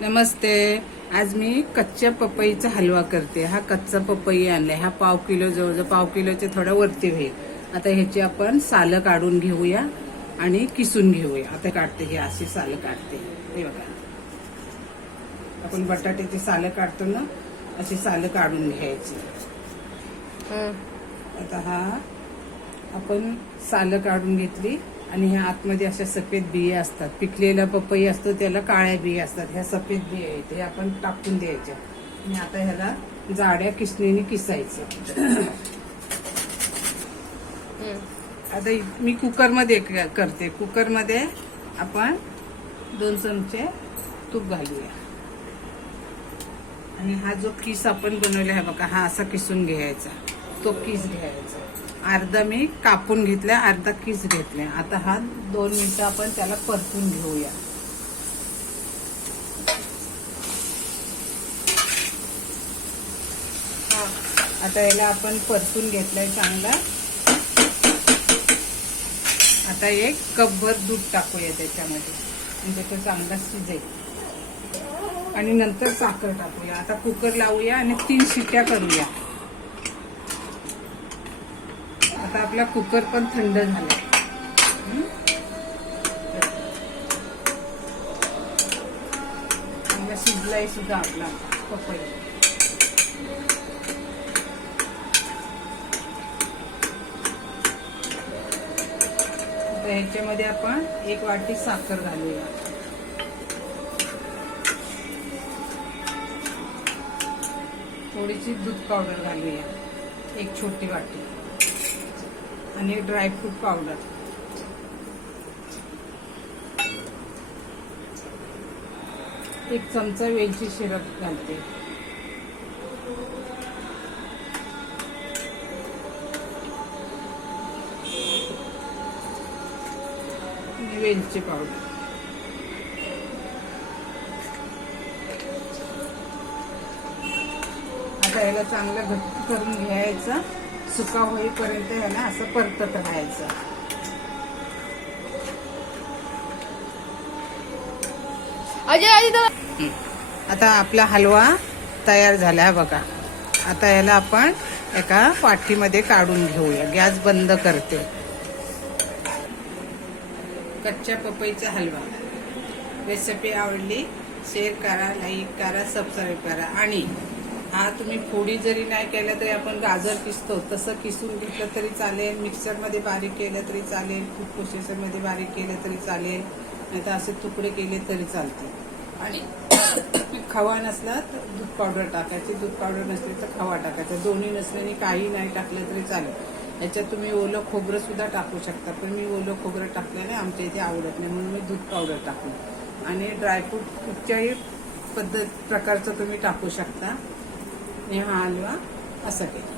नमस्ते. आज मी कच्च्या पपईचा हलवा करते. हा कच्चा पपई आणलाय. हा पाव किलो, जवळजवळ पाव किलोचे थोडा वरती होईल. आता ह्याची आपण सालं काढून घेऊया आणि किसून घेऊया. आता काढते, हे अशी सालं काढते. हे बघा, आपण बटाट्याची सालं काढतो ना, अशी सालं काढून घ्यायची. आता हा आपण सालं काढून घेतली आणि ह्या आतमध्ये अशा सफेद बिया असतात. पिकलेला पपई असतो त्याला काळ्या बिया असतात. ह्या सफेद बिया आहेत, हे आपण टाकून द्यायच्या आणि आता ह्याला जाड्या किसणीने किसायचं. आता मी कुकरमध्ये करते. कुकरमध्ये आपण 2 चमचे तूप घालूया आणि हा जो किस आपण बनवला आहे बघा, हा असा किसून घ्यायचा. तो किस घ्यायचा. अर्धा मी कापून घेतला, अर्धा किस घेतला. आता हा 2 मिनिटं आपण त्याला परतून घेऊया. आता याला आपण परतून घेतलाय चांगला. आता 1 कपभर दूध टाकूया त्याच्यामध्ये, म्हणजे तो चांगला शिजेल. आणि नंतर साखर टाकूया. आता कुकर लावूया आणि 3 शिट्ट्या करूया. आता आपला कुकर पण थंड झाला. चांगला शिजलाय सुद्धा आपला पपई. आता ह्याच्यामध्ये आपण 1 वाटी साखर घालूया. थोडीशी दूध पावडर घालूया, 1 छोटी वाटी. आणि ड्रायफ्रूट पावडर, 1 चमचा वेलची सिरप घालते. वेलची पावडर. आता याला चांगलं घट्ट करून घ्यायचं. सुका होईपर्यंत ह्याला असं परतत राहायचं. आता आपला हलवा तयार झाला बघा. आता याला आपण एका पाटीमध्ये काढून घेऊया. गॅस बंद करते. कच्च्या पपईचा हलवा रेसिपी आवडली, शेअर करा, लाईक करा, सबस्क्राईब करा. आणि हा तुम्ही फोडी जरी नाही केलं तरी आपण गाजर किसतो तसं किसून घेतलं तरी चालेल. मिक्सरमध्ये बारीक केलं तरी चालेल. फूड प्रोसेसरमध्ये बारीक केलं तरी चालेल. नाही तर असे तुकडे केले तरी चालते. आणि खवा नसला तर दूध पावडर टाकायची. दूध पावडर नसली तर खवा टाकायचा. दोन्ही नसल्याने काही नाही टाकलं तरी चालेल. याच्यात तुम्ही ओलं खोबरं सुद्धा टाकू शकता, पण मी ओलं खोबरं टाकल्याने आमच्या इथे आवडत नाही, म्हणून मी दूध पावडर टाकलं. आणि ड्रायफ्रूट कुठच्याही प्रकारचं तुम्ही टाकू शकता. आणि हा हलवा असा केला.